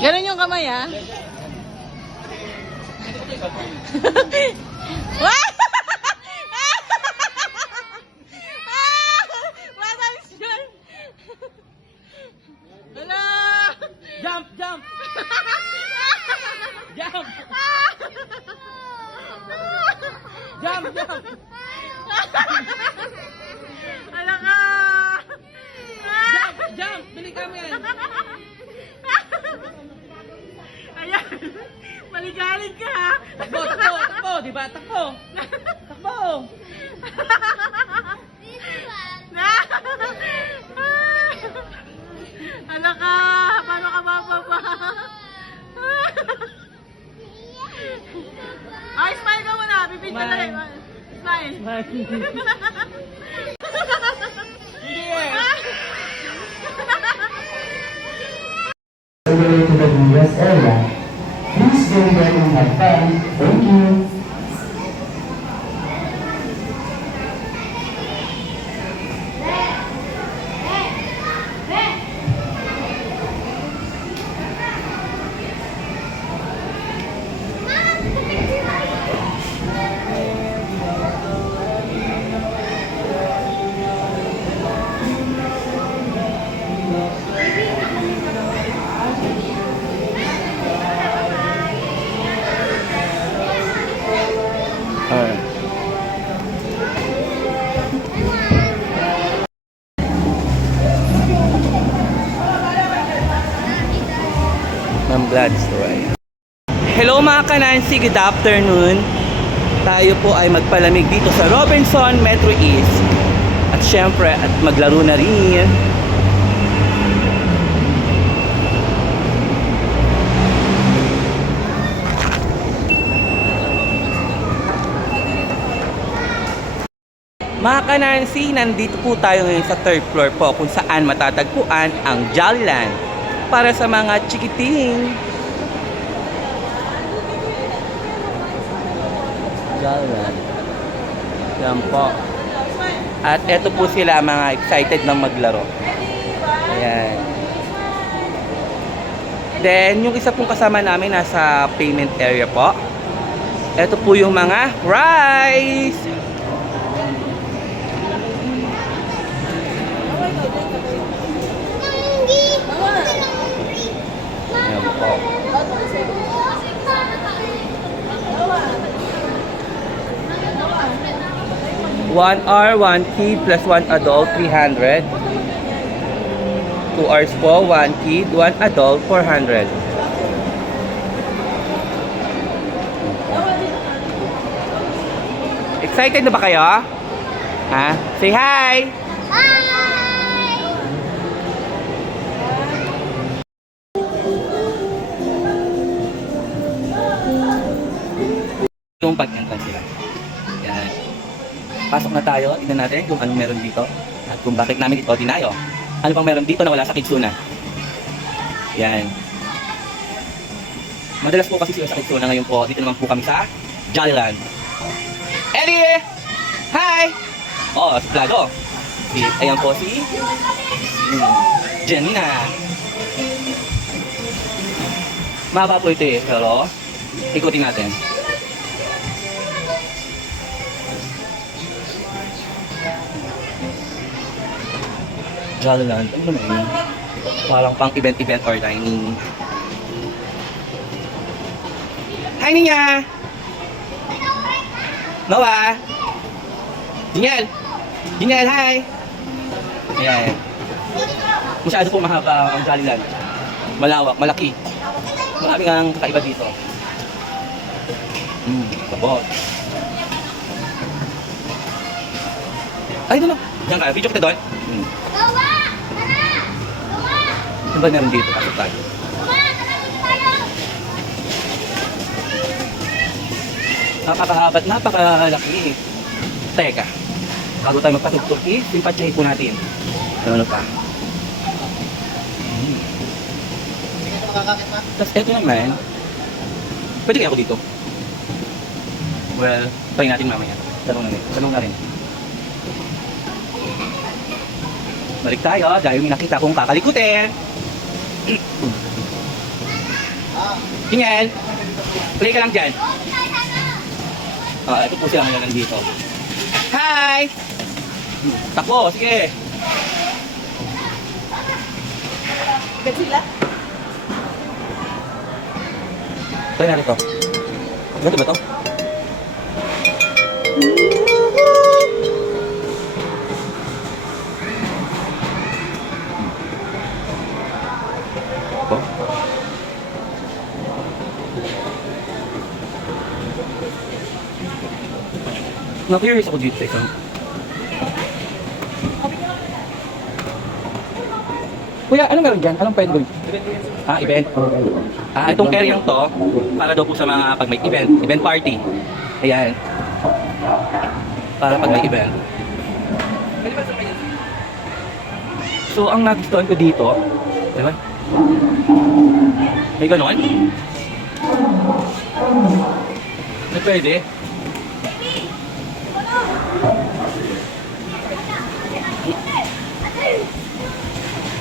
Ganun yung kamay, ha? Wah! Masalis yun! Hala! Jump! Jump! Jump! Jump! Jump! Hala ka! Jump! Jump! Bili kami yan! Ayan! Maligalig ka, ha? Takbo! Takbo! Takbo! Diba? Takbo! Takbo! Hala ka! Paano ka bababa? Ay, smile ka muna! Bibig ka Smile. na. Smile! Hindi eh! To the US area. Please go there and have fun. Thank you. Ng blood story. Hello mga kanansi, good afternoon. Tayo po ay magpalamig dito sa Robinson Metro East. At syempre, at maglaro na rin. Mga kanansi, nandito po tayo ngayon sa third floor po kung saan matatagpuan ang Jollyland para sa mga chikiting. Jollyland. Yan po. At eto po sila mga excited na maglaro. Ayan. Then, yung isa pong kasama namin nasa payment area po. Eto po yung mga rice. Ayan po. 1 hour, 1 kid plus 1 adult, 300. 2 hours po, 1 kid, 1 adult, 400. Excited na ba kayo? Ha? Say hi! Yung pag-entrance sila. Yan. Pasok na tayo, tignan natin kung anong meron dito at kung bakit namin ito dinayo. Ano pang meron dito na wala sa Kidsuna? Yan. Madalas po kasi sila sa Kidsuna, ngayon po dito naman po kami sa Jollyland. Eddie! Hi! Oh, si Plado. Ayan po si Janina. Mahaba po ito eh, pero ikutin natin. Jollyland, ano naman yun? Parang pang event or dining. Hi Ninya! Noah! Jinel! Jinel, hi! Ayan. Masyado po mahaba ang Jollyland. Malawak, malaki. Marami kang kakaiba dito. Sabot. Ay, doon na. Diyan ka, video kita doon. Ano ba naman dito? Pasok tayo. Napakahabat, napakalaki. Teka, bago tayo magpatugtog, simpatsahin po natin. Ano pa? Tapos eto naman, pwede kaya ako dito? Well, try natin mamaya. Tanong na rin. Balik tayo dahil may nakita kong kakalikutin. Tingnan. Play ka lang dyan. Ito po sila ngayon nandito. Hi! Takbo, sige. Agad sila? Try natin ito. Ganito ba ito? Oh. Na-curious ako dito ito. Kuya, anong meron dyan? Anong pwede gawin? Event. Itong area to, para daw po sa mga pag may event party. Ayan. Para pag may event. So, ang nagustuhan ko dito, diba? May ganon? May pwede?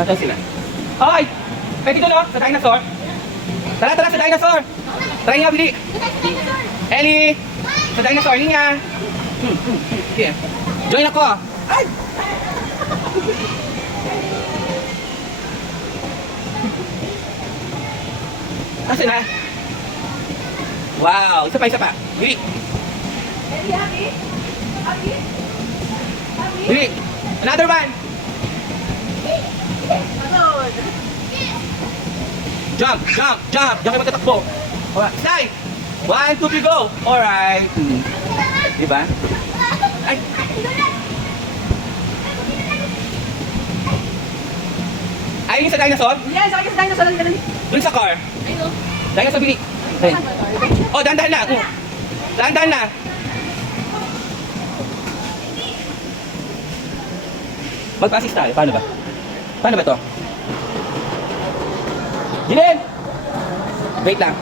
Nasaan sila? Hoy! Pwede dito no? Sa dinosaur? Tara, tara sa dinosaur! Tara nga, Bili! Ellie! Sa dinosaur, niya! Sige. Join ako! Ay! Nasaan na? Wow! Isa pa! Bili! Bili! Another one! Jump! Diyan kayo magtatakbo. Alright, slide! 1, 2, 3, go! Alright. Diba? Ay! Ayun sa dinosaur? Yan, sakay ka sa dinosaur. Dun sa car? Ayun. Dinosaur, Bili. Ayun. Oh, dahan-dahan na. Dahan-dahan na. Mag-assist tayo. Paano ba? Paano ba to? Jilin! Wait lang.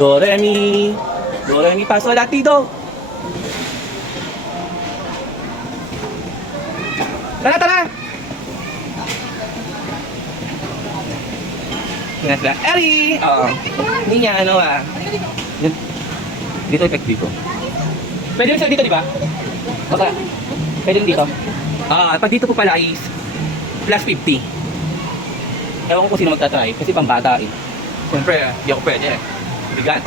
Do, re, mi, fa, sol, la, ti, do. Tara! Tingnan sila. Ellie! Oo. Hindi niya, Dito, effect dito. Pwede rin sila dito, di ba? Baka. Pwede rin dito. Pag dito po pala ay plus 50. Ewan ko kung sino magtatry kasi pang bata eh. Siyempre, hindi ako pwede eh. Bigat.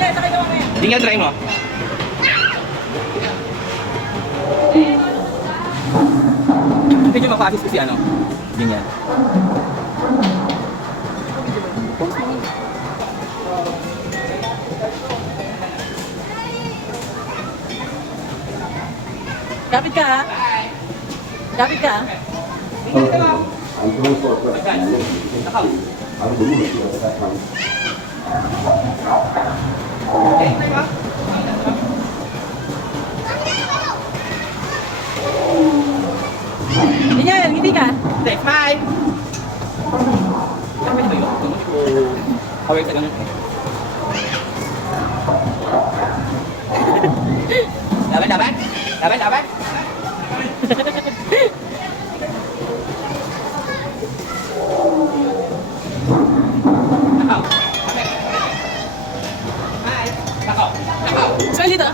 Yan, sakay ka mamaya. Hindi nga try mo. Hindi nyo mapa-assist kasi ano. Hindi nga. Kapit ka ha? Kapit ka ha? Ganyan, ngiti ka. Smile! Pwede ba yun? Hawag sa ganun. Laban! Takaw! Smile dito.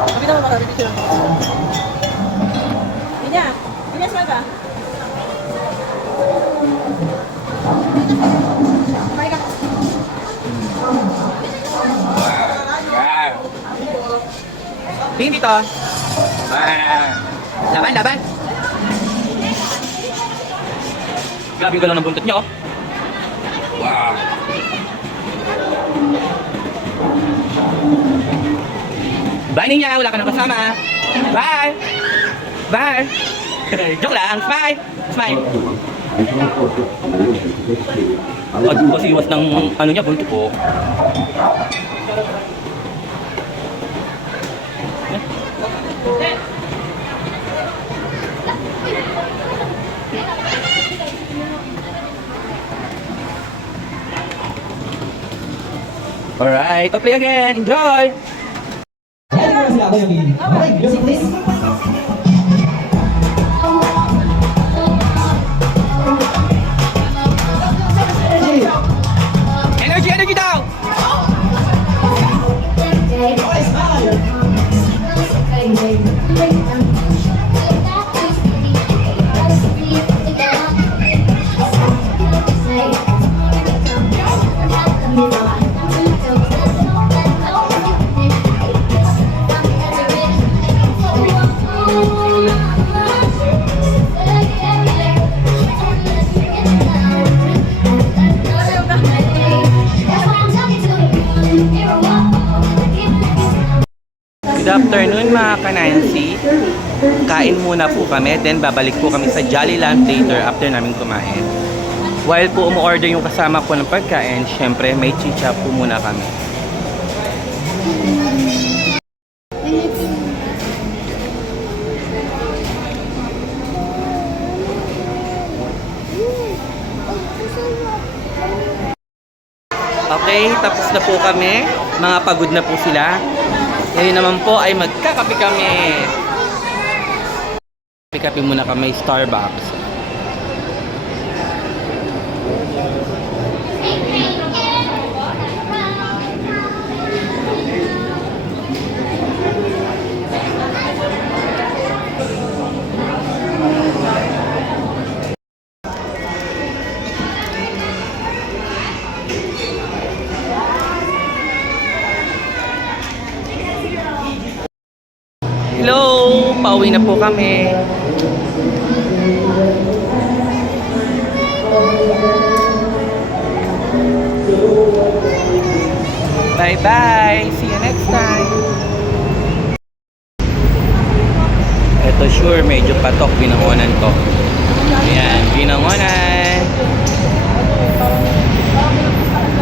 Kapit naman baka, pipicture lang. Ganyan, smile ka. Smile ka. Tingin dito. Laban! Grabe yung galaw ng buntot niyo. Wow! Bye niya, wala ka nang kasama. Bye! Joke lang, smile! Kasi iwas ng ano niya, buntot ko. Alright, play again. Enjoy! Okay, music please. Energy, energy daw! Good afternoon mga ka-Nancy. Kain muna po kami, then babalik po kami sa Jollyland later after namin kumain. While po umu-order yung kasama ko ng pagkain, syempre may chicha po muna kami. Okay, tapos na po kami. Mga pagod na po sila. Ngayon naman po ay magkakape kami. Kape-kape muna kami Starbucks. Hello! Pauwi na po kami. Bye-bye! See you next time! Ito sure, medyo patok binangonan ko. Ayan, binangonan!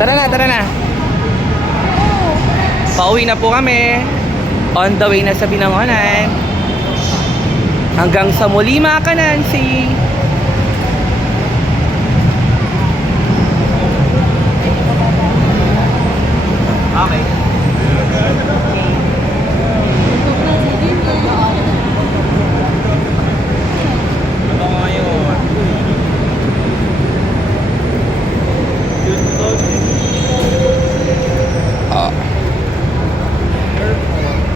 Tara na, tara na! Pauwi na po kami. On the way na sa Binangonan. Hanggang sa muli mga ka-Nancy. Okay.